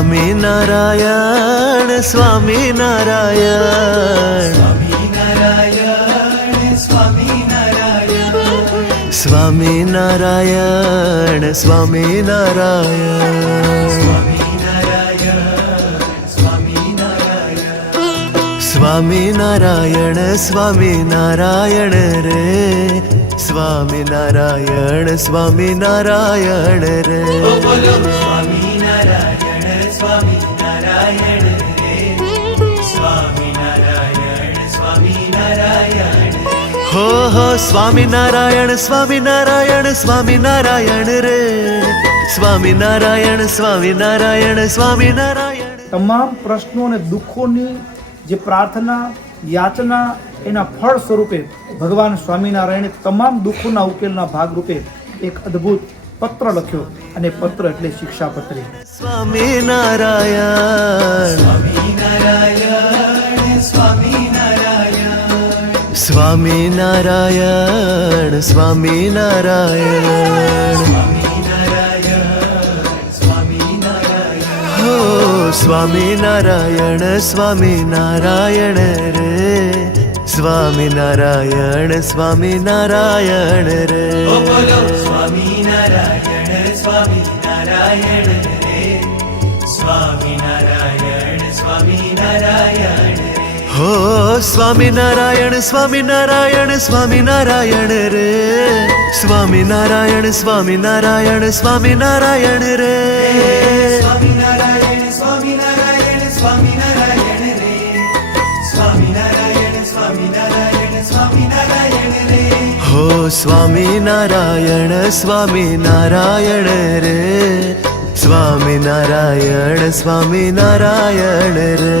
સ્વામિનારાયણ સ્વામિનારાયણ સ્વામિનારાયણ સ્વામિનારાયણ સ્વામિનારાયણ રે સ્વામિનારાયણ સ્વામિનારાયણ રે સ્વામિનારાયણ સ્વામિનારાયણ રે સ્વામિનારાયણ સ્વામિનારાયણ હો હો સ્વામિનારાયણ સ્વામિનારાયણ સ્વામિનારાયણ રે સ્વામિનારાયણ સ્વામિનારાયણ સ્વામિનારાયણ તમામ પ્રશ્નો અને દુઃખોની જે પ્રાર્થના યાચના એના ફળ સ્વરૂપે ભગવાન સ્વામિનારાયણે તમામ દુઃખોના ઉકેલના ભાગરૂપે એક અદ્ભુત પત્ર લખ્યો અને પત્ર એટલે શિક્ષાપત્રી. સ્વામિનારાયણ સ્વામિનારાયણ સ્વામિનારાયણ સ્વામિનારાયણ સ્વામિનારાયણ હો સ્વામિનારાયણ સ્વામિનારાયણ રે સ્વામિનારાયણ સ્વામિનારાયણ રે સ્વામિનારાયણ સ્વામિનારાયણ રે સ્વામિનારાયણ સ્વામિનારાયણ હો સ્વામિનારાયણ સ્વામિનારાયણ સ્વામિનારાયણ રે સ્વામિનારાયણ સ્વામિનારાયણ સ્વામિનારાયણ રે સ્વામિનારાયણ સ્વામિનારાયણ સ્વામિનારાયણ રે સ્વામિનારાયણ સ્વામિનારાયણ સ્વામિનારાયણ રે હો સ્વામિનારાયણ સ્વામિનારાયણ રે સ્વામિનારાયણ સ્વામિનારાયણ રે